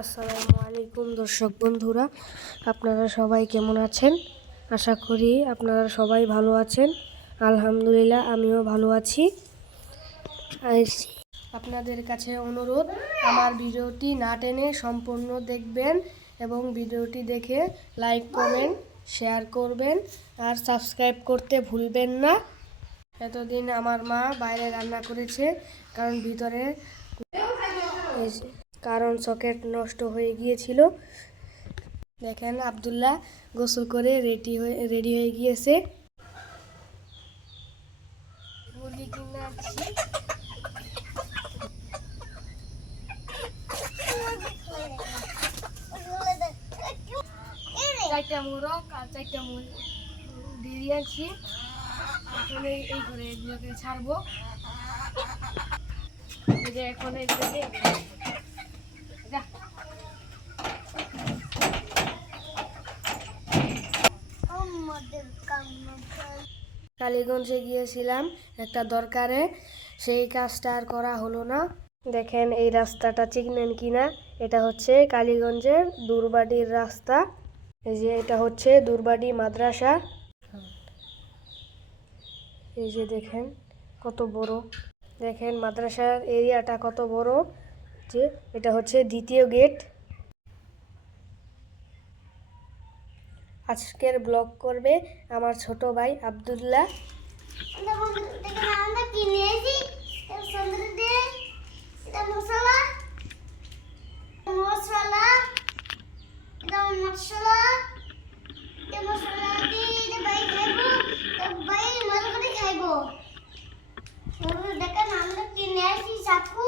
আসসালামু আলাইকুম দর্শক বন্ধুরা, আপনারা সবাই কেমন আছেন? আশা করি আপনারা সবাই ভালো আছেন। আলহামদুলিল্লাহ, আমিও ভালো আছি। আপনাদের কাছে অনুরোধ, আমার ভিডিওটি না টেনে সম্পূর্ণ দেখবেন এবং ভিডিওটি দেখে লাইক কমেন্ট শেয়ার করবেন আর সাবস্ক্রাইব করতে ভুলবেন না। এতদিন আমার মা বাইরে রান্না করেছে, কারণ সকেট নষ্ট হয়ে গিয়েছিল। দেখেন আব্দুল্লাহ গোসল করে রেডি হয়ে গিয়েছে। মুরগি কিনে আনছি। চারটা মোরগ আর চারটা দিয়ে আনছি। এখন এই করে এগুলোকে ছাড়বো। এখন এগুলোকে কালীগঞ্জে গিয়েছিলাম একটা দরকারে, সেই কাজটা আর করা হলো না। দেখেন এই রাস্তাটা চিনেন কিনা, এটা হচ্ছে কালীগঞ্জের দুরবাড়ির রাস্তা। এই যে এটা হচ্ছে দুরবাড়ি মাদ্রাসা। এই যে দেখেন কত বড়, দেখেন মাদ্রাসার এরিয়াটা কত বড়। যে এটা হচ্ছে দ্বিতীয় গেট। আজকের ব্লগ করবে আমার ছোট ভাই আব্দুল্লাহ। দেখেন আমরা কিনে আসি চাকু।